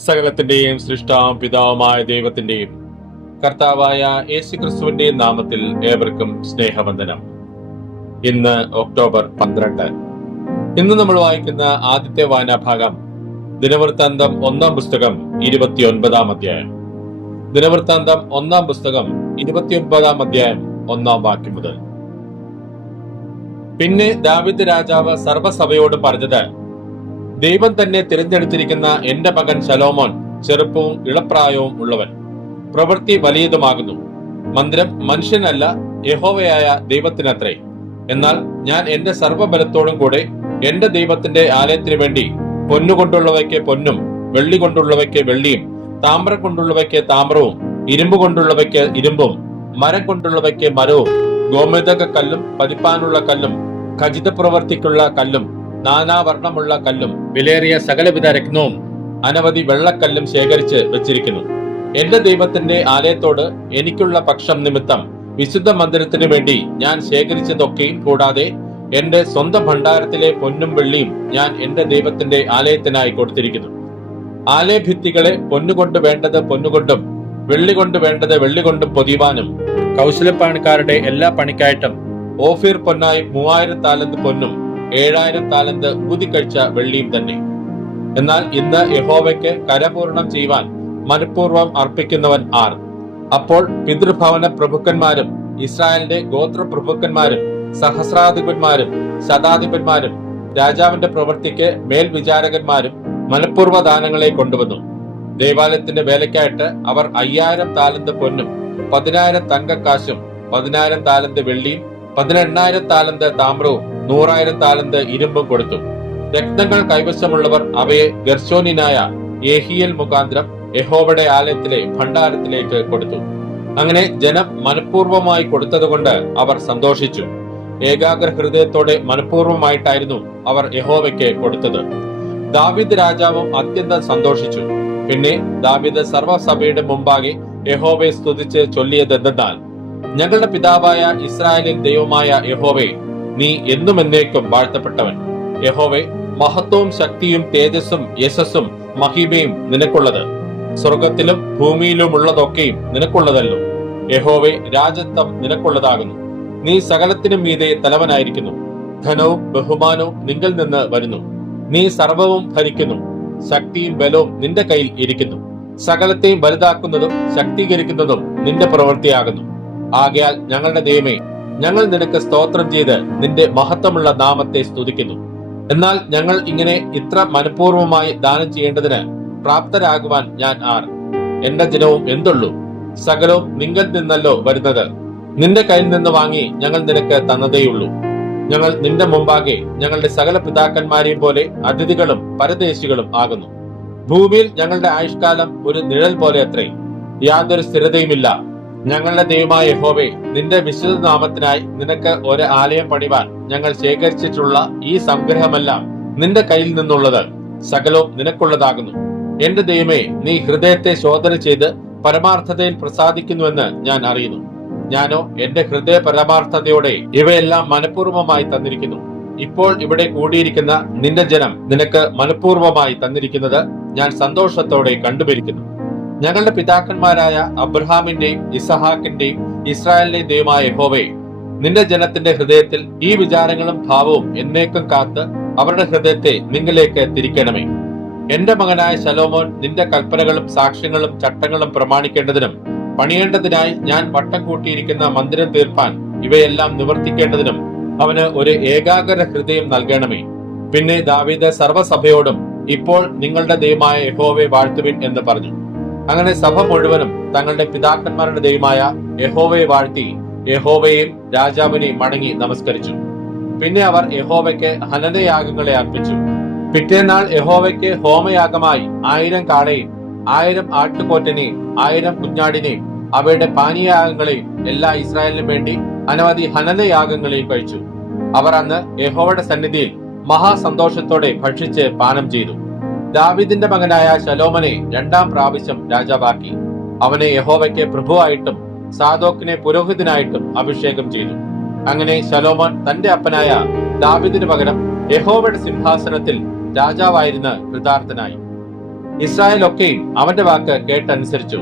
സകലത്തിന്റെയും സൃഷ്ടാവും പിതാവുമായ ദൈവത്തിന്റെയും കർത്താവായ യേശുക്രിസ്തുവിന്റെയും നാമത്തിൽ ഏവർക്കും സ്നേഹവന്ദനം. ഇന്ന് ഒക്ടോബർ 12. ഇന്ന് നമ്മൾ വായിക്കുന്ന ആദ്യത്തെ വായനാഭാഗം ദിനവൃത്താന്തം 1-ാം പുസ്തകം 29-ാം അധ്യായം. ദിനവൃത്താന്തം 1-ാം പുസ്തകം 29-ാം അധ്യായം 1-ാം വാക്യം മുതൽ. പിന്നെ ദാവീദ് രാജാവ് സർവ്വസഭയോട് പറഞ്ഞത്, ദൈവം തന്നെ തിരഞ്ഞെടുത്തിരിക്കുന്ന എന്റെ മകൻ ശലോമോൻ ചെറുപ്പവും ഇളപ്രായവും ഉള്ളവൻ, പ്രവൃത്തി വലിയതുമാകുന്നു. മന്ദിരം മനുഷ്യനല്ല, യഹോവയായ ദൈവത്തിനത്രേ. എന്നാൽ ഞാൻ എന്റെ സർവ്വബലത്തോടും കൂടെ എന്റെ ദൈവത്തിന്റെ ആലയത്തിനു വേണ്ടി പൊന്നുകൊണ്ടുള്ളവയ്ക്ക് പൊന്നും, വെള്ളി കൊണ്ടുള്ളവയ്ക്ക് വെള്ളിയും, താമ്രം കൊണ്ടുള്ളവയ്ക്ക് താമ്രവും, ഇരുമ്പ് കൊണ്ടുള്ളവയ്ക്ക് ഇരുമ്പും, മരം കൊണ്ടുള്ളവയ്ക്ക് മരവും, ഗോമേതക കല്ലും പതിപ്പാനുള്ള കല്ലും, ഖചിത പ്രവൃത്തിക്കുള്ള കല്ലും, നാനാവർണ്ണമുള്ള കല്ലും, വിലയേറിയ സകലവിധ രത്നവും, അനവധി വെള്ളക്കല്ലും ശേഖരിച്ച് വെച്ചിരിക്കുന്നു. എന്റെ ദൈവത്തിന്റെ ആലയത്തോട് എനിക്കുള്ള പക്ഷം നിമിത്തം വിശുദ്ധ മന്ദിരത്തിനു വേണ്ടി ഞാൻ ശേഖരിച്ചതൊക്കെയും കൂടാതെ എന്റെ സ്വന്തം ഭണ്ഡാരത്തിലെ പൊന്നും വെള്ളിയും ഞാൻ എന്റെ ദൈവത്തിന്റെ ആലയത്തിനായി കൊടുത്തിരിക്കുന്നു. ആലയഭിത്തികളെ പൊന്നുകൊണ്ട് വേണ്ടത് പൊന്നുകൊണ്ടും വെള്ളി കൊണ്ട് വേണ്ടത് വെള്ളികൊണ്ടും പൊതിയുവാനും കൗശലപ്പണിക്കാരുടെ എല്ലാ പണിക്കായിട്ടും ഓഫീർ പൊന്നായി 3000 താലന്ത് പൊന്നും 7000 താലന്ത് ഊതിക്കഴിച്ച വെള്ളിയും തന്നെ. എന്നാൽ ഇന്ന് യഹോവയ്ക്ക് കരപൂർണം ചെയ്യുവാൻ മനഃപൂർവ്വം അർപ്പിക്കുന്നവൻ ആർ? അപ്പോൾ പിതൃഭവന പ്രഭുക്കന്മാരും ഇസ്രായേലിന്റെ ഗോത്രപ്രഭുക്കന്മാരും സഹസ്രാധിപന്മാരും ശതാധിപന്മാരും രാജാവിന്റെ പ്രവൃത്തിക്ക് മേൽവിചാരകന്മാരും മനഃപൂർവ്വ ദാനങ്ങളെ കൊണ്ടുവന്നു. ദേവാലയത്തിന്റെ വേലയ്ക്കായിട്ട് അവർ 5000 താലന്ത് പൊന്നും 10000 തങ്കക്കാശും 10000 താലന്ത് വെള്ളിയും 18000 താലന്ത് താമ്രവും 100,000 താലന്ത് ഇരുമ്പും കൊടുത്തു. രത്നങ്ങൾ കൈവശമുള്ളവർ അവയെ ഗർശോനിനായ യേഹിയേൽ മുഖാന്തരം യഹോവയുടെ ആലയത്തിലെ ഭണ്ഡാരത്തിലേക്ക് കൊടുത്തു. അങ്ങനെ ജനം മനഃപൂർവ്വമായി കൊടുത്തതുകൊണ്ട് അവർ സന്തോഷിച്ചു. ഏകാഗ്ര ഹൃദയത്തോടെ മനഃപൂർവ്വമായിട്ടായിരുന്നു അവർ യഹോവയ്ക്ക് കൊടുത്തത്. ദാവീദ് രാജാവും അത്യന്തം സന്തോഷിച്ചു. പിന്നെ ദാവീദ് സർവ്വസഭയുടെ മുമ്പാകെ യഹോവയെ സ്തുതിച്ച് ചൊല്ലിയതെന്തെന്നാൽ, ഞങ്ങളുടെ പിതാവായ ഇസ്രായേലിൻ ദൈവമായ യഹോവേ, നീ എന്നും എന്നേക്കും വാഴ്ത്തപ്പെട്ടവൻ. യഹോവേ, മഹത്വവും ശക്തിയും തേജസ്സും യശസ്സും മഹിമയും നിനക്കുള്ളത്. സ്വർഗത്തിലും ഭൂമിയിലുമുള്ളതൊക്കെയും നിനക്കുള്ളതല്ലോ. യഹോവേ, രാജത്വം നിനക്കുള്ളതാകുന്നു. നീ സകലത്തിനും മീതെ തലവനായിരിക്കുന്നു. ധനവും ബഹുമാനവും നിങ്കിൽ നിന്ന് വരുന്നു. നീ സർവവും ഭരിക്കുന്നു. ശക്തിയും ബലവും നിന്റെ കയ്യിൽ ഇരിക്കുന്നു. സകലത്തെയും വലുതാക്കുന്നതും ശക്തീകരിക്കുന്നതും നിന്റെ പ്രവൃത്തിയാകുന്നു. ആകയാൽ ഞങ്ങളുടെ ദൈവമേ, ഞങ്ങൾ നിനക്ക് സ്തോത്രം ചെയ്ത് നിന്റെ മഹത്വമുള്ള നാമത്തെ സ്തുതിക്കുന്നു. എന്നാൽ ഞങ്ങൾ ഇങ്ങനെ ഇത്ര മനഃപൂർവ്വമായി ദാനം ചെയ്യേണ്ടതിന് പ്രാപ്തരാകുവാൻ ഞാൻ ആർ? എന്റെ ജനവും എന്തുള്ളൂ? സകലവും നിങ്ങൾ നിന്നല്ലോ വരുന്നത്. നിന്റെ കയ്യിൽ നിന്ന് വാങ്ങി ഞങ്ങൾ നിനക്ക് തന്നതേയുള്ളൂ. ഞങ്ങൾ നിന്റെ മുമ്പാകെ ഞങ്ങളുടെ സകല പിതാക്കന്മാരെയും പോലെ അതിഥികളും പരദേശികളും ആകുന്നു. ഭൂമിയിൽ ഞങ്ങളുടെ ആയുഷ്കാലം ഒരു നിഴൽ പോലെ അത്രേ, യാതൊരു സ്ഥിരതയുമില്ല. ഞങ്ങളുടെ ദൈവമായ യഹോവേ, നിന്റെ വിശുദ്ധ നാമത്തിനായി നിനക്ക് ഒരു ആലയം പണിവാൻ ഞങ്ങൾ ശേഖരിച്ചിട്ടുള്ള ഈ സംഗ്രഹമെല്ലാം നിന്റെ കയ്യിൽ നിന്നുള്ളത്. സകലവും നിനക്കുള്ളതാകുന്നു. എന്റെ ദൈവമേ, നീ ഹൃദയത്തെ ശോധന ചെയ്ത് പരമാർത്ഥതയിൽ പ്രസാദിക്കുന്നുവെന്ന് ഞാൻ അറിയുന്നു. ഞാനോ എന്റെ ഹൃദയ പരമാർത്ഥതയോടെ ഇവയെല്ലാം മനഃപൂർവ്വമായി തന്നിരിക്കുന്നു. ഇപ്പോൾ ഇവിടെ കൂടിയിരിക്കുന്ന നിന്റെ ജനം നിനക്ക് മനഃപൂർവ്വമായി തന്നിരിക്കുന്നത് ഞാൻ സന്തോഷത്തോടെ കണ്ടുപിടിക്കുന്നു. ഞങ്ങളുടെ പിതാക്കന്മാരായ അബ്രഹാമിന്റെയും ഇസഹാക്കിന്റെയും ഇസ്രായേലിന്റെയും ദൈവമായ യഹോവേ, നിന്റെ ജനത്തിന്റെ ഹൃദയത്തിൽ ഈ വിചാരങ്ങളും ഭാവവും എന്നേക്കും കാത്ത് അവരുടെ ഹൃദയത്തെ നിങ്ങളിലേക്ക് തിരിക്കണമേ. എന്റെ മകനായ ശലോമോൻ നിന്റെ കൽപ്പനകളും സാക്ഷ്യങ്ങളും ചട്ടങ്ങളും പ്രമാണിക്കേണ്ടതിനും പണിയേണ്ടതിനായി ഞാൻ വട്ടം കൂട്ടിയിരിക്കുന്ന മന്ദിരം തീർപ്പാൻ ഇവയെല്ലാം നിവർത്തിക്കേണ്ടതിനും അവന് ഒരു ഏകാഗ്ര ഹൃദയം നൽകണമേ. പിന്നെ ദാവീദ് സർവ്വസഭയോടും, ഇപ്പോൾ നിങ്ങളുടെ ദൈവമായ യഹോവയെ വാഴ്ത്തുവിൻ എന്ന് പറഞ്ഞു. അങ്ങനെ സഭ മുഴുവനും തങ്ങളുടെ പിതാക്കന്മാരുടെ ദൈവമായ യഹോവയെ വാഴ്ത്തി യഹോവയെയും രാജാവിനെയും വണങ്ങി നമസ്കരിച്ചു. പിന്നെ അവർ യഹോവയ്ക്ക് ഹനനയാഗങ്ങളെ അർപ്പിച്ചു. പിറ്റേന്നാൾ യഹോവയ്ക്ക് ഹോമയാഗമായി 1000 കാളയും 1000 ആട്ടുകൊറ്റനെയും 1000 കുഞ്ഞാടിനെയും അവയുടെ പാനീയയാഗങ്ങളെയും എല്ലാ ഇസ്രായേലിനും വേണ്ടി അനവധി ഹനനയാഗങ്ങളെയും കഴിച്ചു. അവർ അന്ന് യഹോവയുടെ സന്നിധിയിൽ മഹാസന്തോഷത്തോടെ ഭക്ഷിച്ച് പാനം ചെയ്തു. ദാവീദിന്റെ മകനായ ശലോമനെ 2-ാം പ്രാവശ്യം രാജാവാക്കി. അവനെ യഹോവയ്ക്ക് പ്രഭുവായിട്ടും സാദോക്കിനെ പുരോഹിതനായിട്ടും അഭിഷേകം ചെയ്തു. അങ്ങനെ ശലോമോൻ തന്റെ അപ്പനായ ദാവീദിന് പകരം യഹോവയുടെ സിംഹാസനത്തിൽ രാജാവായിരുന്ന കൃതാർത്ഥനായി. ഇസ്രായേൽ ഒക്കെയും അവന്റെ വാക്ക് കേട്ടനുസരിച്ചു.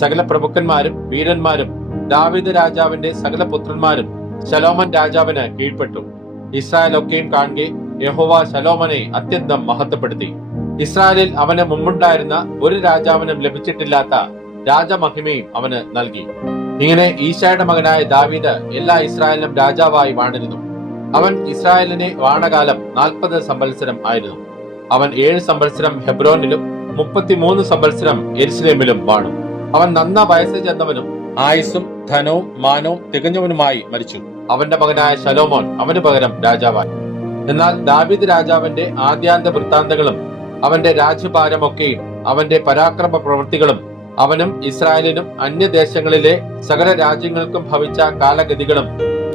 സകല പ്രഭുക്കന്മാരും വീരന്മാരും ദാവീദ് രാജാവിന്റെ സകല പുത്രന്മാരും ശലോമോൻ രാജാവിന് കീഴ്പ്പെട്ടു. ഇസ്രായേൽ ഒക്കെയും കാണുകെ യഹോവ ശലോമോനെ അത്യന്തം മഹത്വപ്പെടുത്തി. ഇസ്രായേലിൽ അവന് മുമ്പുണ്ടായിരുന്ന ഒരു രാജാവിനും ലഭിച്ചിട്ടില്ലാത്ത രാജമഹിമയും അവന് നൽകി. ഇങ്ങനെ ഈശായുടെ മകനായ ദാവീദ് എല്ലാ ഇസ്രായേലിനും രാജാവായി വാണിരുന്നു. അവൻ ഇസ്രായേലിനെ വാണകാലം 40 സംവത്സരം ആയിരുന്നു. അവൻ 7 സംവത്സരം ഹെബ്രോനിലും 33 സംവത്സരം യെരുശലേമിലും വാണു. അവൻ നന്ന വയസ്സ് ചെന്നവനും ആയുസ്സും ധനവും മാനവും തികഞ്ഞവനുമായി മരിച്ചു. അവന്റെ മകനായ ശലോമോൻ അവന് പകരം രാജാവായി. എന്നാൽ ദാവീദ് രാജാവിന്റെ ആദ്യാന്ത വൃത്താന്തങ്ങളും അവന്റെ രാജ്യഭാരമൊക്കെയും അവന്റെ പരാക്രമ പ്രവൃത്തികളും അവനും ഇസ്രായേലിനും അന്യദേശങ്ങളിലെ സകല രാജ്യങ്ങൾക്കും ഭവിച്ച കാലഗതികളും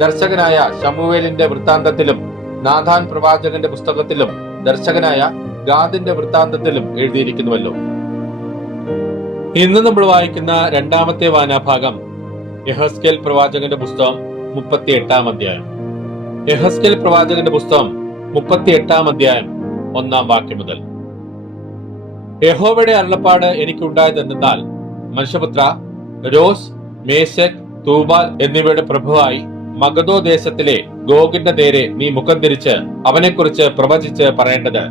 ദർശകനായ ശമൂവേലിന്റെ വൃത്താന്തത്തിലും നാഥാൻ പ്രവാചകന്റെ പുസ്തകത്തിലും ദർശകനായ ഗാദിന്റെ വൃത്താന്തത്തിലും എഴുതിയിരിക്കുന്നുവല്ലോ. ഇന്ന് നമ്മൾ വായിക്കുന്ന രണ്ടാമത്തെ വായനാഭാഗം യെഹെസ്കേൽ പ്രവാചകന്റെ പുസ്തകം 38 അധ്യായം. യെഹെസ്കേൽ പ്രവാചകന്റെ പുസ്തകം 38 അധ്യായം 1 വാക്യം മുതൽ. യഹോവയുടെ അരുളപ്പാട് എനിക്കുണ്ടായതെന്നാൽ, മനുഷ്യപുത്ര, രോസ്, മേശക്, തൂബാൽ എന്നിവയുടെ പ്രഭുവായി മഗദോ ദേശത്തിലെ ഗോഗിന്റെ നേരെ നീ മുഖം തിരിച്ച് അവനെക്കുറിച്ച് പ്രവചിച്ച് പറയേണ്ടത്: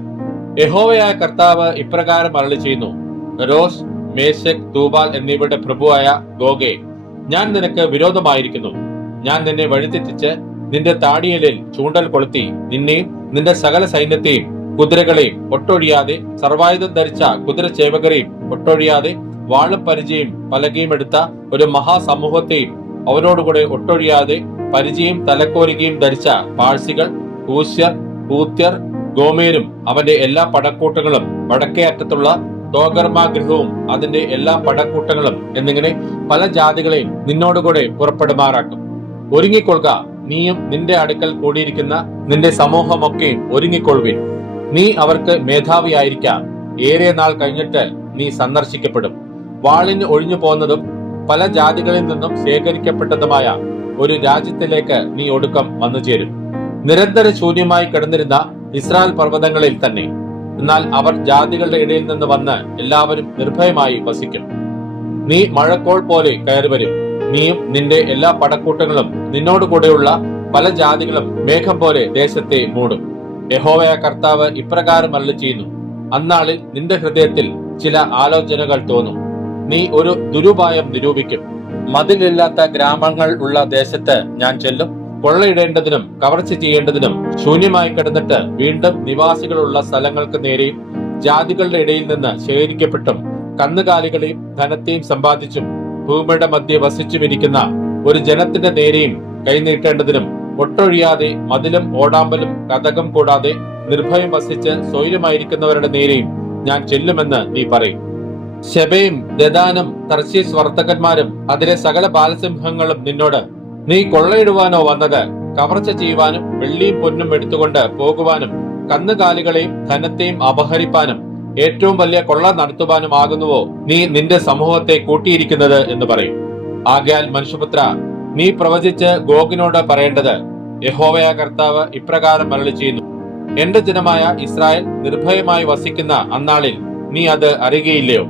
യഹോവയായ കർത്താവ് ഇപ്രകാരം അരുളി ചെയ്യുന്നു, രോസ്, മേശക്, തൂബാൽ എന്നിവയുടെ പ്രഭുവായ ഗോഗേ, ഞാൻ നിനക്ക് വിരോധമായിരിക്കുന്നു. ഞാൻ നിന്നെ വഴിതെറ്റിച്ച് നിന്റെ താടിയലിൽ ചൂണ്ടൽ കൊളുത്തി നിന്നെയും നിന്റെ സകല സൈന്യത്തെയും കുതിരകളെയും ഒട്ടൊഴിയാതെ, സർവായുധം ധരിച്ച കുതിരചേവകരെയും ഒട്ടൊഴിയാതെ, വാളും പരിചയും പലകയും എടുത്ത ഒരു മഹാസമൂഹത്തെയും അവരോടുകൂടെ ഒട്ടൊഴിയാതെ, പരിചയും തലക്കോരികയും ധരിച്ച പാഴ്സികൾ, കൂശ്യർ, പൂത്യർ, ഗോമേരും അവന്റെ എല്ലാ പടക്കൂട്ടങ്ങളും, വടക്കേ അറ്റത്തുള്ള തോഗർമാഗൃഹവും അതിന്റെ എല്ലാ പടക്കൂട്ടങ്ങളും എന്നിങ്ങനെ പല ജാതികളെയും നിന്നോടുകൂടെ പുറപ്പെടുമാറാക്കും. ഒരുങ്ങിക്കൊള്ളുക, നീയും നിന്റെ അടുക്കൽ കൂടിയിരിക്കുന്ന നിന്റെ സമൂഹമൊക്കെയും ഒരുങ്ങിക്കൊള്ളുവിൻ. നീ അവർക്ക് മേധാവിയായിരിക്കാം. ഏറെ നാൾ കഴിഞ്ഞിട്ട് നീ സന്ദർശിക്കപ്പെടും. വാളിന് ഒഴിഞ്ഞു പോന്നതും പല ജാതികളിൽ നിന്നും ശേഖരിക്കപ്പെട്ടതുമായ ഒരു രാജ്യത്തിലേക്ക് നീ ഒടുക്കം വന്നു ചേരും. നിരന്തര ശൂന്യമായി കിടന്നിരുന്ന ഇസ്രായേൽ പർവ്വതങ്ങളിൽ തന്നെ. എന്നാൽ അവർ ജാതികളുടെ ഇടയിൽ നിന്ന് വന്ന് എല്ലാവരും നിർഭയമായി വസിക്കും. നീ മഴക്കോൾ പോലെ കയറി വരും. നീയും നിന്റെ എല്ലാ പടക്കൂട്ടങ്ങളും നിന്നോടുകൂടെയുള്ള പല ജാതികളും മേഘം പോലെ ദേശത്തെ മൂടും. യഹോവയായ കർത്താവ് ഇപ്രകാരം അരുളി ചെയ്യുന്നു: അന്നാളിൽ നിന്റെ ഹൃദയത്തിൽ ചില ആലോചനകൾ തോന്നും. നീ ഒരു ദുരുപായം നിരൂപിക്കും. മതിലില്ലാത്ത ഗ്രാമങ്ങൾ ഉള്ള ദേശത്ത് ഞാൻ ചെല്ലും. കൊള്ളയിടേണ്ടതിനും കവർച്ച ചെയ്യേണ്ടതിനും ശൂന്യമായി കിടന്നിട്ട് വീണ്ടും നിവാസികളുള്ള സ്ഥലങ്ങൾക്ക് നേരെയും ജാതികളുടെ ഇടയിൽ നിന്ന് ശേഖരിക്കപ്പെട്ടും കന്നുകാലികളെയും ധനത്തെയും സമ്പാദിച്ചും ഭൂമിയുടെ മധ്യ വസിച്ചുമിരിക്കുന്ന ഒരു ജനത്തിന്റെ നേരെയും കൈനീട്ടേണ്ടതിനും ഒട്ടൊഴിയാതെ മതിലും ഓടാമ്പലും കതകം കൂടാതെ നിർഭയം വസിച്ച് സ്വൈര്യമായിരിക്കുന്നവരുടെ നേരെയും ഞാൻ ചെല്ലുമെന്ന് നീ പറയും. ശെബയും ദദാനും തർശീസ് വർത്തകന്മാരും അതിലെ സകല ബാലസിംഹങ്ങളും നിന്നോട്: നീ കൊള്ളയിടുവാനോ വന്നത്? കവർച്ച ചെയ്യുവാനും വെള്ളിയും പൊന്നും എടുത്തുകൊണ്ട് പോകുവാനും കന്നുകാലികളെയും ധനത്തെയും അപഹരിപ്പാനും ഏറ്റവും വലിയ കൊള്ള നടത്തുവാനും ആകുന്നുവോ നീ നിന്റെ സമൂഹത്തെ കൂട്ടിയിരിക്കുന്നത് എന്ന് പറയും. ആകയാൽ മനുഷ്യപുത്ര, നീ പ്രവചിച്ച് ഗോഗിനോട് പറയേണ്ടത്: യഹോവയായ കർത്താവ് ഇപ്രകാരം അരുളി ചെയ്യുന്നു, എന്റെ ജനമായ ഇസ്രായേൽ നിർഭയമായി വസിക്കുന്ന അന്നാളിൽ നീ അത് അറിയുകയില്ലയോ?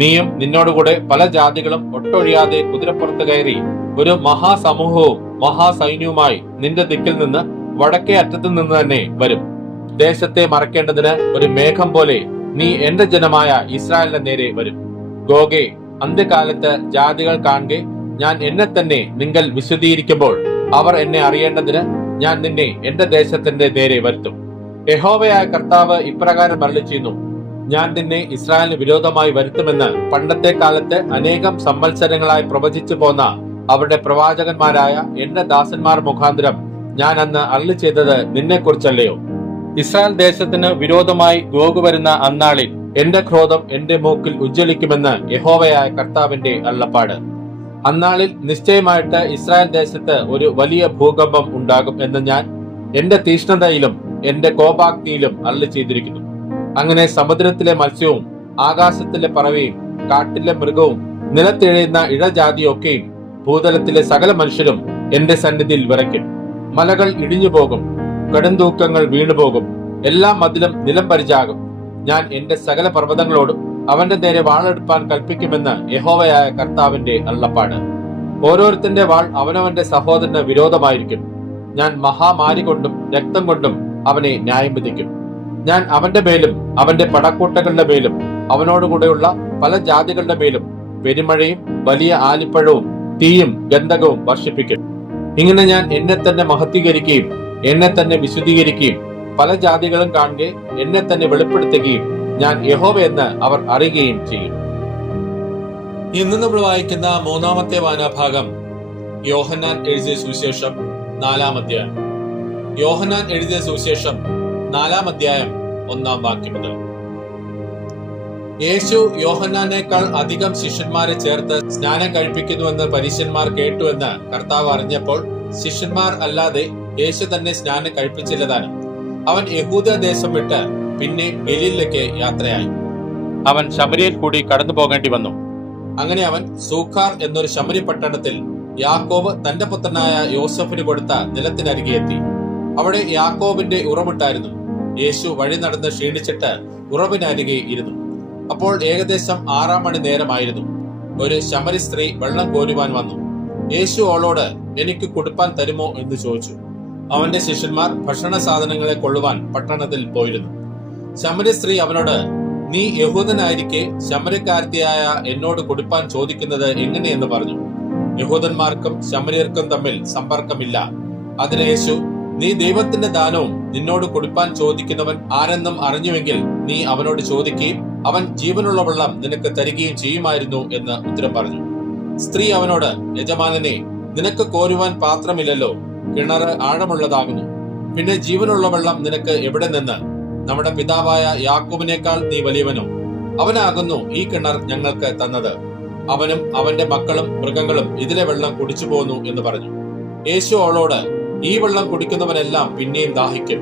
നീയും നിന്നോടുകൂടെ പല ജാതികളും ഒട്ടൊഴിയാതെ കുതിരപ്പുറത്ത് കയറി ഒരു മഹാസമൂഹവും മഹാസൈന്യവുമായി നിന്റെ ദിക്കിൽ നിന്ന് വടക്കേ അറ്റത്തു നിന്ന് തന്നെ വരും. ദേശത്തെ മറക്കേണ്ടതിന് ഒരു മേഘം പോലെ നീ എന്റെ ജനമായ ഇസ്രായേലിന്റെ നേരെ വരും. ഗോഗേ, അന്ത്യകാലത്ത് ജാതികൾ കാണുകെ ഞാൻ എന്നെ തന്നെ നിങ്ങൾ വിശദീകരിക്കുമ്പോൾ അവർ എന്നെ അറിയേണ്ടതിന് ഞാൻ നിന്നെ എന്റെ ദേശത്തിന്റെ നേരെ വരുത്തും. യഹോവയായ കർത്താവ് ഇപ്രകാരം അരുളി ചെയ്യുന്നു: ഞാൻ നിന്നെ ഇസ്രായേലിന് വിരോധമായി വരുത്തുമെന്ന് പണ്ടത്തെ കാലത്ത് അനേകം സംവത്സരങ്ങളായി പ്രവചിച്ചു പോന്ന അവരുടെ പ്രവാചകന്മാരായ എന്റെ ദാസന്മാർ മുഖാന്തരം ഞാൻ അന്ന് അരുളി ചെയ്തത് നിന്നെ കുറിച്ചല്ലയോ? ഇസ്രായേൽ ദേശത്തിന് വിരോധമായി ഗോഗ് വരുന്ന അന്നാളിൽ എന്റെ ക്രോധം എന്റെ മൂക്കിൽ ഉജ്ജ്വലിക്കുമെന്ന് യഹോവയായ കർത്താവിന്റെ അരുളപ്പാട്. അന്നാളിൽ നിശ്ചയമായിട്ട് ഇസ്രായേൽ ദേശത്ത് ഒരു വലിയ ഭൂകമ്പം ഉണ്ടാകും എന്ന് ഞാൻ എന്റെ തീഷ്ണതയിലും എന്റെ കോപാഗ്നിയിലും അരുളി ചെയ്തിരിക്കുന്നു. അങ്ങനെ സമുദ്രത്തിലെ മത്സ്യവും ആകാശത്തിലെ പറവയും കാട്ടിലെ മൃഗവും നിലത്തെഴുന്ന ഇഴജാതിയൊക്കെയും ഭൂതലത്തിലെ സകല മനുഷ്യരും എന്റെ സന്നിധിയിൽ വിറയ്ക്കും. മലകൾ ഇടിഞ്ഞു പോകും, കടുംതൂക്കങ്ങൾ വീണുപോകും, എല്ലാ മതിലും നിലം പരിചാകും. ഞാൻ എന്റെ സകല പർവ്വതങ്ങളോടും അവന്റെ നേരെ വാളെടുപ്പാൻ കൽപ്പിക്കുമെന്ന് യഹോവയായ കർത്താവിന്റെ അരുളപ്പാട്. ഓരോരുത്തന്റെ വാൾ അവനവന്റെ സഹോദരന് വിരോധമായിരിക്കും. ഞാൻ മഹാമാരി കൊണ്ടും രക്തം കൊണ്ടും അവനെ ന്യായം വിധിക്കും. ഞാൻ അവന്റെ മേലും അവന്റെ പടക്കൂട്ടങ്ങളുടെ മേലും അവനോടുകൂടെയുള്ള പല ജാതികളുടെ മേലും പെരുമഴയും വലിയ ആലിപ്പഴവും തീയും ഗന്ധകവും വർഷിപ്പിക്കും. ഇങ്ങനെ ഞാൻ എന്നെ തന്നെ മഹത്വീകരിക്കുകയും എന്നെ തന്നെ വിശുദ്ധീകരിക്കുകയും പല ജാതികളും കാണുകെ എന്നെ തന്നെ വെളിപ്പെടുത്തുകയും ഞാൻ യഹോവ എന്ന് അവർ അറിയുകയും ചെയ്യും. ഇന്ന് നമ്മൾ വായിക്കുന്ന മൂന്നാമത്തെ വായനാഭാഗം യോഹന്നാൻ എഴുതിയ സുവിശേഷം 4-ാം അധ്യായം. യോഹന്നാൻ എഴുതിയ സുവിശേഷം 4-ാം അധ്യായം 1-ാം വാക്യം മുതൽ. യേശു യോഹന്നാനേക്കാൾ അധികം ശിഷ്യന്മാരെ ചേർത്ത് സ്നാനം കഴിപ്പിക്കുന്നുവെന്ന് പരീശന്മാർ കേട്ടുവെന്ന് കർത്താവ് അറിഞ്ഞപ്പോൾ ശിഷ്യന്മാർ അല്ലാതെ യേശു തന്നെ സ്നാനം കഴിപ്പിച്ചില്ലതാനും. അവൻ യഹൂദ ദേശം വിട്ട് പിന്നെ ഗലീലിലേക്ക് യാത്രയായി. അവൻ ശമര്യയിൽ കൂടി കടന്നു പോകേണ്ടി വന്നു. അങ്ങനെ അവൻ സൂഖാർ എന്നൊരു ശമര്യ പട്ടണത്തിൽ യാക്കോബ് തന്റെ പുത്രനായ യോസഫിന് കൊടുത്ത നിലത്തിനരികെ എത്തി. അവിടെ യാക്കോബിന്റെ ഉറവുണ്ടായിരുന്നു. യേശു വഴി നടന്ന് ക്ഷീണിച്ചിട്ട് ഉറവിനരികെ ഇരുന്നു. അപ്പോൾ ഏകദേശം 6-ാം മണി നേരമായിരുന്നു. ഒരു ശമരി സ്ത്രീ വെള്ളം കോരുവാൻ വന്നു. യേശു അവളോട്, എനിക്ക് കുടിപ്പാൻ തരുമോ എന്ന് ചോദിച്ചു. അവന്റെ ശിഷ്യന്മാർ ഭക്ഷണ സാധനങ്ങളെ കൊള്ളുവാൻ പട്ടണത്തിൽ പോയിരുന്നു. ശമരി സ്ത്രീ അവനോട്, നീ യഹൂദനായിരിക്കെ ശമരക്കാരത്തിയായ എന്നോട് കുടിപ്പാൻ ചോദിക്കുന്നത് എങ്ങനെയെന്ന് പറഞ്ഞു. യഹൂദന്മാർക്കും ശമര്യർക്കും തമ്മിൽ സമ്പർക്കമില്ല. അതിന് യേശു, നീ ദൈവത്തിന്റെ ദാനവും നിന്നോട് കുടിപ്പാൻ ചോദിക്കുന്നവൻ ആരെന്നും അറിഞ്ഞുവെങ്കിൽ നീ അവനോട് ചോദിക്കുകയും അവൻ ജീവനുള്ള വെള്ളം നിനക്ക് തരികയും ചെയ്യുമായിരുന്നു എന്ന് ഉത്തരം പറഞ്ഞു. സ്ത്രീ അവനോട്, യജമാനനെ, നിനക്ക് കോരുവാൻ പാത്രമില്ലല്ലോ, കിണറ് ആഴമുള്ളതാകുന്നു. പിന്നെ ജീവനുള്ള വെള്ളം നിനക്ക് എവിടെ നിന്ന്? നമ്മുടെ പിതാവായ യാക്കോബിനേക്കാൾ നീ വലിയവനോ? അവനാകുന്നു ഈ കിണർ ഞങ്ങൾക്ക് തന്നത്. അവനും അവന്റെ മക്കളും മൃഗങ്ങളും ഇതിലെ വെള്ളം കുടിച്ചു പോന്നു എന്ന് പറഞ്ഞു. യേശു അവളോട്, ഈ വെള്ളം കുടിക്കുന്നവനെല്ലാം പിന്നെയും ദാഹിക്കും.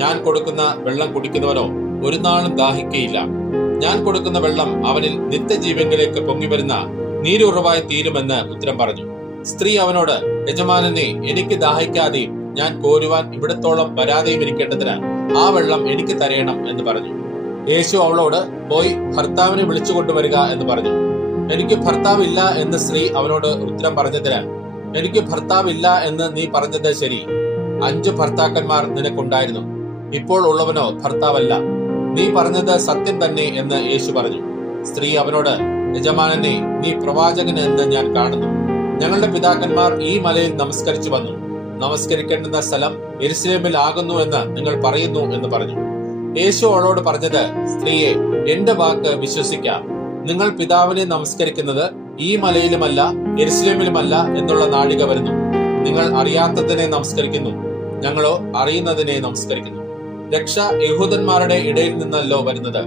ഞാൻ കൊടുക്കുന്ന വെള്ളം കുടിക്കുന്നവനോ ഒരു നാളും ദാഹിക്കയില്ല. ഞാൻ കൊടുക്കുന്ന വെള്ളം അവനിൽ നിത്യജീവങ്കിലേക്ക് പൊങ്ങിവരുന്ന നീരുറവായി തീരുമെന്ന് ഉത്തരം പറഞ്ഞു. സ്ത്രീ അവനോട്, യജമാനനെ, എനിക്ക് ദാഹിക്കാതെയും ഞാൻ കോരുവാൻ ഇവിടത്തോളം വരാതെയും ഇരിക്കേണ്ടതിന് ആ വെള്ളം എനിക്ക് തരയണം എന്ന് പറഞ്ഞു. യേശു അവളോട്, പോയി ഭർത്താവിനെ വിളിച്ചു കൊണ്ടുവരിക എന്ന് പറഞ്ഞു. എനിക്ക് ഭർത്താവില്ല എന്ന് സ്ത്രീ അവനോട് ഉത്തരം പറഞ്ഞതിന്, എനിക്ക് ഭർത്താവില്ല എന്ന് നീ പറഞ്ഞത് ശരി. 5 ഭർത്താക്കന്മാർ നിനക്കുണ്ടായിരുന്നു. ഇപ്പോൾ ഉള്ളവനോ ഭർത്താവല്ല. നീ പറഞ്ഞത് സത്യം തന്നെ എന്ന് യേശു പറഞ്ഞു. സ്ത്രീ അവനോട്, യജമാനനെ, നീ പ്രവാചകൻ എന്ന് ഞാൻ കാണുന്നു. ഞങ്ങളുടെ പിതാക്കന്മാർ ഈ മലയിൽ നമസ്കരിച്ചു വന്നു. നമസ്കരിക്കേണ്ടുന്ന സ്ഥലം യെരുശലേമിൽ ആകുന്നു എന്ന് നിങ്ങൾ പറയുന്നു എന്ന് പറഞ്ഞു. യേശു അവളോട് പറഞ്ഞത്, സ്ത്രീയെ, എന്റെ വാക്ക് വിശ്വസിക്കാം. നിങ്ങൾ പിതാവിനെ നമസ്കരിക്കുന്നത് ഈ മലയിലുമല്ല യെരുശലേമിലുമല്ല എന്നുള്ള നാഴിക വരുന്നു. നിങ്ങൾ അറിയാത്തതിനെ നമസ്കരിക്കുന്നു, ഞങ്ങളോ അറിയുന്നതിനെ നമസ്കരിക്കുന്നു. രക്ഷ യഹൂദന്മാരുടെ ഇടയിൽ നിന്നല്ലോ വരുന്നത്.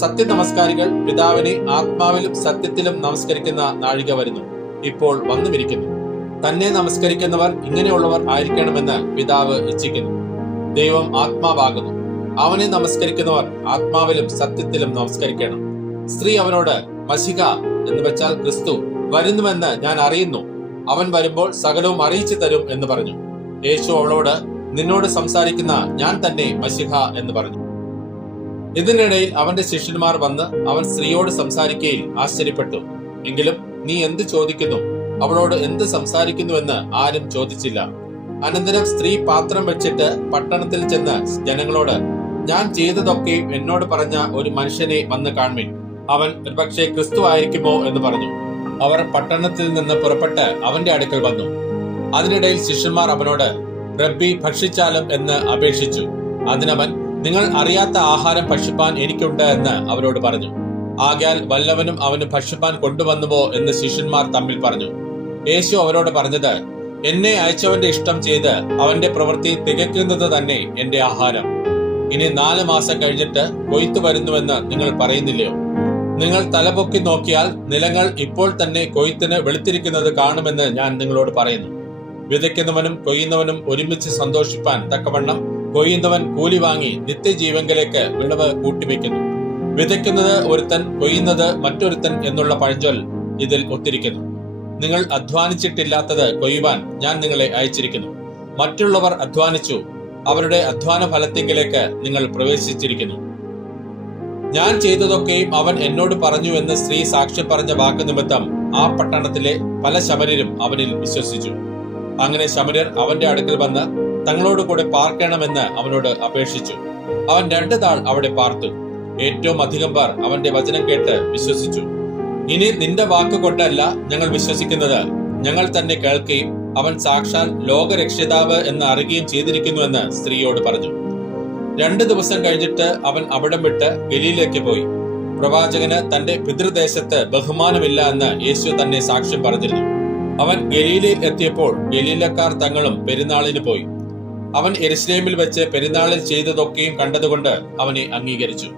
സത്യ നമസ്കാരികൾ പിതാവിനെ ആത്മാവിലും സത്യത്തിലും നമസ്കരിക്കുന്ന നാഴിക വരുന്നു, ഇപ്പോൾ വന്നുമിരിക്കുന്നു. തന്നെ നമസ്കരിക്കുന്നവർ ഇങ്ങനെയുള്ളവർ ആയിരിക്കണമെന്ന് പിതാവ് ഇച്ഛിക്കുന്നു. ദൈവം ആത്മാവാകുന്നു. അവനെ നമസ്കരിക്കുന്നവർ ആത്മാവിലും സത്യത്തിലും നമസ്കരിക്കണം. സ്ത്രീ അവനോട്, മശിഹ എന്ന് വെച്ചാൽ ക്രിസ്തു വരുന്നുവെന്ന് ഞാൻ അറിയുന്നു. അവൻ വരുമ്പോൾ സകലവും അറിയിച്ചു തരും എന്ന് പറഞ്ഞു. യേശു അവളോട്, നിന്നോട് സംസാരിക്കുന്ന ഞാൻ തന്നെ മശിഹ എന്ന് പറഞ്ഞു. ഇതിനിടയിൽ അവന്റെ ശിഷ്യന്മാർ വന്ന് അവൻ സ്ത്രീയോട് സംസാരിക്കയിൽ ആശ്ചര്യപ്പെട്ടു. എങ്കിലും നീ എന്ത് ചോദിക്കുന്നു, അവളോട് എന്ത് സംസാരിക്കുന്നുവെന്ന് ആരും ചോദിച്ചില്ല. അനന്തരം സ്ത്രീ പാത്രം വെച്ചിട്ട് പട്ടണത്തിൽ ചെന്ന് ജനങ്ങളോട്, ഞാൻ ചെയ്തതൊക്കെ എന്നോട് പറഞ്ഞ ഒരു മനുഷ്യനെ വന്ന് കാൺമിൻ. അവൻ ഒരുപക്ഷെ ക്രിസ്തു ആയിരിക്കുമോ എന്ന് പറഞ്ഞു. അവർ പട്ടണത്തിൽ നിന്ന് പുറപ്പെട്ട് അവന്റെ അടുക്കൽ വന്നു. അതിനിടയിൽ ശിഷ്യന്മാർ അവനോട്, റബ്ബി, ഭക്ഷിച്ചാലും എന്ന് അപേക്ഷിച്ചു. അതിനവൻ, നിങ്ങൾ അറിയാത്ത ആഹാരം ഭക്ഷിപ്പാൻ എനിക്കുണ്ട് എന്ന് അവരോട് പറഞ്ഞു. ആകയാൽ വല്ലവനും അവന് ഭക്ഷിപ്പാൻ കൊണ്ടുവന്നുവോ എന്ന് ശിഷ്യന്മാർ തമ്മിൽ പറഞ്ഞു. യേശു അവരോട് പറഞ്ഞത്, എന്നെ അയച്ചവന്റെ ഇഷ്ടം ചെയ്ത് അവന്റെ പ്രവൃത്തി തികയ്ക്കുന്നത് തന്നെ എന്റെ ആഹാരം. ഇനി 4 മാസം കഴിഞ്ഞിട്ട് കൊയ്ത്ത് വരുന്നുവെന്ന് നിങ്ങൾ പറയുന്നില്ലയോ? നിങ്ങൾ തലപൊക്കി നോക്കിയാൽ നിലങ്ങൾ ഇപ്പോൾ തന്നെ കൊയ്ത്തിന് വെളുത്തിരിക്കുന്നത് കാണുമെന്ന് ഞാൻ നിങ്ങളോട് പറയുന്നു. വിതയ്ക്കുന്നവനും കൊയ്യുന്നവനും ഒരുമിച്ച് സന്തോഷിപ്പാൻ തക്കവണ്ണം കൊയ്യുന്നവൻ കൂലി വാങ്ങി നിത്യജീവങ്കിലേക്ക് വിളവ് കൂട്ടിവെക്കുന്നു. വിതയ്ക്കുന്നത് ഒരുത്തൻ, കൊയ്യുന്നത് മറ്റൊരുത്തൻ എന്നുള്ള പഴഞ്ചൊൽ ഇതിൽ ഒത്തിരിക്കുന്നു. നിങ്ങൾ അധ്വാനിച്ചിട്ടില്ലാത്തത് കൊയ്യുവാൻ ഞാൻ നിങ്ങളെ അയച്ചിരിക്കുന്നു. മറ്റുള്ളവർ അധ്വാനിച്ചു, അവരുടെ അധ്വാന ഫലത്തിങ്കിലേക്ക് നിങ്ങൾ പ്രവേശിച്ചിരിക്കുന്നു. ഞാൻ ചെയ്തതൊക്കെയും അവൻ എന്നോട് പറഞ്ഞു എന്ന് സ്ത്രീ സാക്ഷ്യം പറഞ്ഞ വാക്ക് നിമിത്തം ആ പട്ടണത്തിലെ പല ശമര്യരും അവനിൽ വിശ്വസിച്ചു. അങ്ങനെ ശമര്യർ അവന്റെ അടുക്കൽ വന്ന് തങ്ങളോട് കൂടെ പാർക്കണമെന്ന് അവനോട് അപേക്ഷിച്ചു. അവൻ 2 നാൾ അവിടെ പാർത്തു. ഏറ്റവും അധികം പേർ അവന്റെ വചനം കേട്ട് വിശ്വസിച്ചു. ഇനി നിന്റെ വാക്കുകൊണ്ടല്ല ഞങ്ങൾ വിശ്വസിക്കുന്നത്, ഞങ്ങൾ തന്നെ കേൾക്കുകയും അവൻ സാക്ഷാൽ ലോകരക്ഷിതാവ് എന്ന് അറിയുകയും ചെയ്തിരിക്കുന്നുവെന്ന് സ്ത്രീയോട് പറഞ്ഞു. 2 ദിവസം കഴിഞ്ഞിട്ട് അവൻ അവിടം വിട്ട് ഗലീലയ്ക്ക് പോയി. പ്രവാചകന് തന്റെ പിതൃദേശത്ത് ബഹുമാനമില്ല എന്ന് യേശു തന്നെ സാക്ഷ്യം പറഞ്ഞിരുന്നു. അവൻ ഗലീലയിൽ എത്തിയപ്പോൾ ഗലീലക്കാർ തങ്ങളും പെരുന്നാളിന് പോയി. അവൻ യെരുശലേമിൽ വെച്ച് പെരുന്നാളിൽ ചെയ്തതൊക്കെയും കണ്ടതുകൊണ്ട് അവനെ അംഗീകരിച്ചു.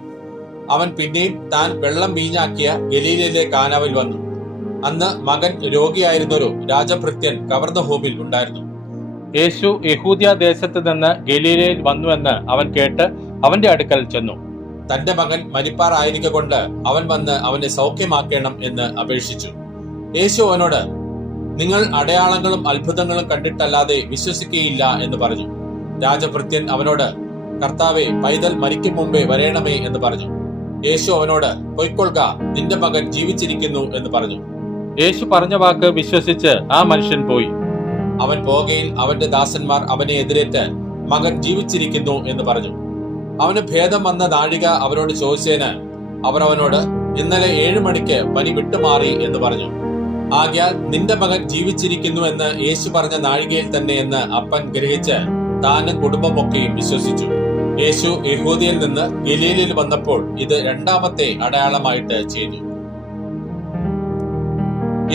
അവൻ പിന്നെയും താൻ വെള്ളം വീഞ്ഞാക്കിയ ഗലീലയിലെ കാനാവിൽ വന്നു. അന്ന് മകൻ രോഗിയായിരുന്നൊരു രാജഭൃത്യൻ കവർന്നഹൂമിൽ ഉണ്ടായിരുന്നു. യേശു യഹൂദ്യ ദേശത്ത് നിന്ന് ഗലീലയിൽ വന്നുവെന്ന് അവൻ കേട്ട് അവന്റെ അടുക്കൽ ചെന്നു. തന്റെ മകൻ മരിപ്പാറായിരിക്കൊണ്ട് അവൻ വന്ന് അവനെ സൗഖ്യമാക്കണം എന്ന് അപേക്ഷിച്ചു. യേശു അവനോട്, നിങ്ങൾ അടയാളങ്ങളും അത്ഭുതങ്ങളും കണ്ടിട്ടല്ലാതെ വിശ്വസിക്കുകയില്ല എന്ന് പറഞ്ഞു. രാജഭൃത്യൻ അവനോട്, കർത്താവേ, പൈതൽ മരിക്കും മുമ്പേ വരേണമേ എന്ന് പറഞ്ഞു. യേശു അവനോട്, പൊയ്ക്കൊള്ളുക, നിന്റെ മകൻ ജീവിച്ചിരിക്കുന്നു എന്ന് പറഞ്ഞു. യേശു പറഞ്ഞ വാക്ക് വിശ്വസിച്ച് ആ മനുഷ്യൻ പോയി. അവൻ പോകയിൽ അവന്റെ ദാസന്മാർ അവനെ എതിരേറ്റ്, മകൻ ജീവിച്ചിരിക്കുന്നു എന്ന് പറഞ്ഞു. അവന് ഭേദം വന്ന നാഴിക അവരോട് ചോദിച്ചതിന് അവർ അവനോട്, ഇന്നലെ 7 മണിക്ക് പനി വിട്ടുമാറി എന്ന് പറഞ്ഞു. ആകയാൽ നിന്റെ മകൻ ജീവിച്ചിരിക്കുന്നു എന്ന് യേശു പറഞ്ഞ നാഴികയിൽ തന്നെ എന്ന് അപ്പൻ ഗ്രഹിച്ച് താനും കുടുംബമൊക്കെയും വിശ്വസിച്ചു. യേശു യഹൂദിയിൽ നിന്ന് ഗലീലയിൽ വന്നപ്പോൾ ഇത് 2ാമത്തെ അടയാളമായിട്ട് ചെയ്തു.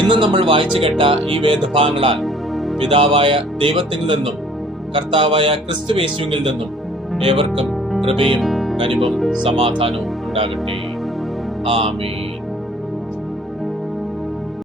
ഇന്ന് നമ്മൾ വായിച്ചു കേട്ട ഈ വേദഭാഗങ്ങളാൽ പിതാവായ ദൈവത്തിൽ നിന്നും കർത്താവായ ക്രിസ്തുയേശുവിൽ നിന്നും ഏവർക്കും കൃപയും കനിവും സമാധാനവും ഉണ്ടാകട്ടെ. ആമേൻ.